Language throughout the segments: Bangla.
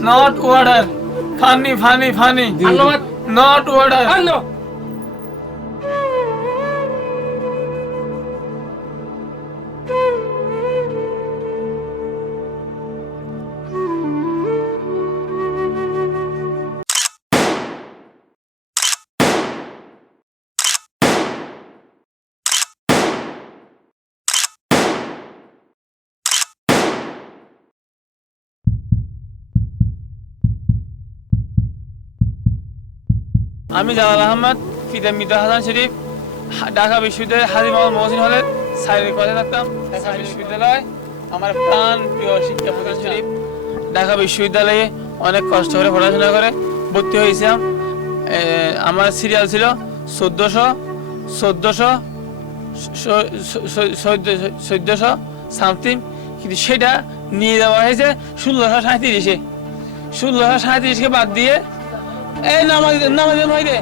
not order funny funny funny not order আমি জালাল আহমদ, ফিদা মিতা হাসান শরীফ, ঢাকা বিশ্ববিদ্যালয়ের হাজি মোহাম্মদ মহসিন হলের সাইডের কলেজে থাকতাম। বিশ্ববিদ্যালয় আমার প্রাণ প্রিয় শিক্ষা প্রধান শরীফ। ঢাকা বিশ্ববিদ্যালয়ে অনেক কষ্ট করে পড়াশোনা করে ভর্তি হয়েছিলাম। আমার সিরিয়াল ছিল চোদ্দোশো চোদ্দোশো চোদ্দোশো সামথিং। কিন্তু সেটা নিয়ে যাওয়া হয়েছে ষোলোশো সাঁত্রিশে ষোলোশো সাঁত্রিশকে বাদ দিয়ে এই নামাজ নামাজ ভাই রে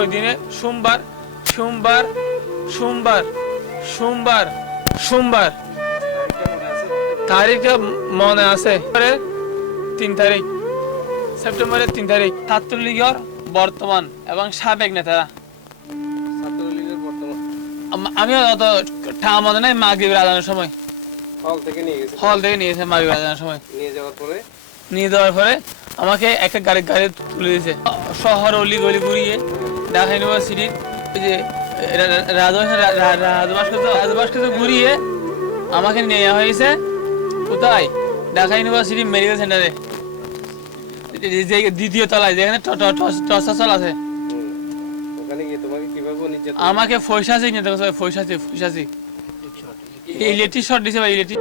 ওই দিনে সোমবার সোমবার সোমবার সোমবার সোমবার। তারিখটা মনে আছে? পরে তিন তারিখ। সেপ্টেম্বরের তিন তারিখ। ছাত্রলীগের বর্তমান এবং সাবেক নেতারা। আমিও অত ঠা মনে নাই মাগরিবের আদানের সময়। হল থেকে নিয়ে গেছে। হল থেকে নিয়েছে সময়। নিয়ে যাওয়ার পরে? নিয়ে দেওয়ার পরে আমাকে একটা গাড়ি গাড়ি তুলে দিয়েছে। শহর অলি গলি ঘুরিয়ে ঢাকা ইউনিভার্সিটির যে রাজভাস্কর রাজভাস্কর ঘুরিয়ে আমাকে নেওয়া হয়েছে। কোথায়? ঢাকা ইউনিভার্সিটি মেডিকেল সেন্টারে যে দ্বিতীয় তলায় যেখানে আছে। আমাকে নিতে হবে ফৈসাসি ফৈসাসি ইলেকট্রিক শর্ট দিছে ভাই ইলেকট্রিক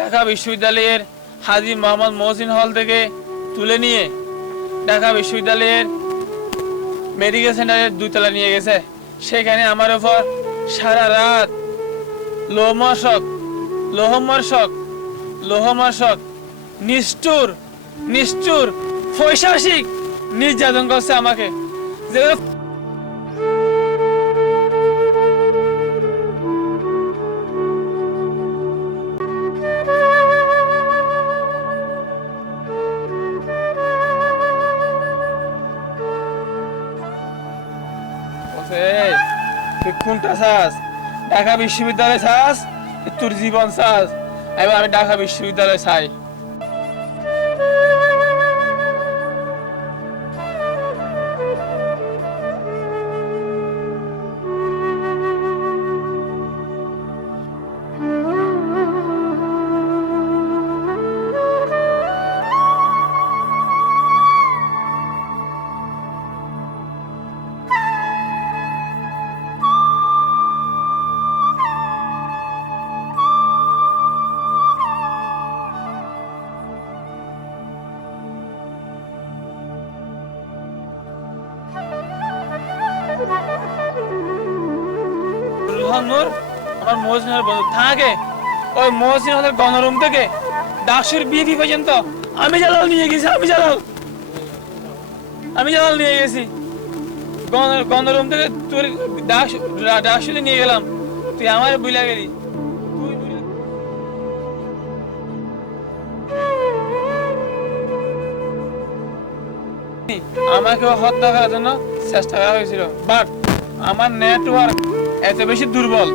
ঢাকা বিশ্ববিদ্যালয়ের হাজি মোহাম্মদ মহসিন হল থেকে তুলে নিয়ে ঢাকা বিশ্ববিদ্যালয়ের মেডিকেল সেন্টারের দুতলা নিয়ে গেছে। সেখানে আমার ওপর সারা রাত লোহমর্ষক লোহমর্ষক লোহমর্ষক, নিষ্ঠুর নিষ্ঠুর, পৈশাসিক নির্যাতন করছে আমাকে। যেগুলো কোনটা চাস? ঢাকা বিশ্ববিদ্যালয় চাস? তোর জীবন চাস? এবার আমি ঢাকা বিশ্ববিদ্যালয় চাই। নূর আমার মহসিনের বন্ধু। থাকে ওই মহসিন গণরুম থেকে ডাকসুর বিয়ে পর্যন্ত আমি জালাল নিয়ে গেছি, আমি জালাল। আমি জালাল নিয়ে গেছি। গণরুম থেকে তোর নিয়ে গেলাম। তুই আমার গেলি। আমাকে হত্যা করার জন্য চেষ্টা করা হয়েছিল বাট আমার নেটওয়ার্ক এত বেশি দুর্বল।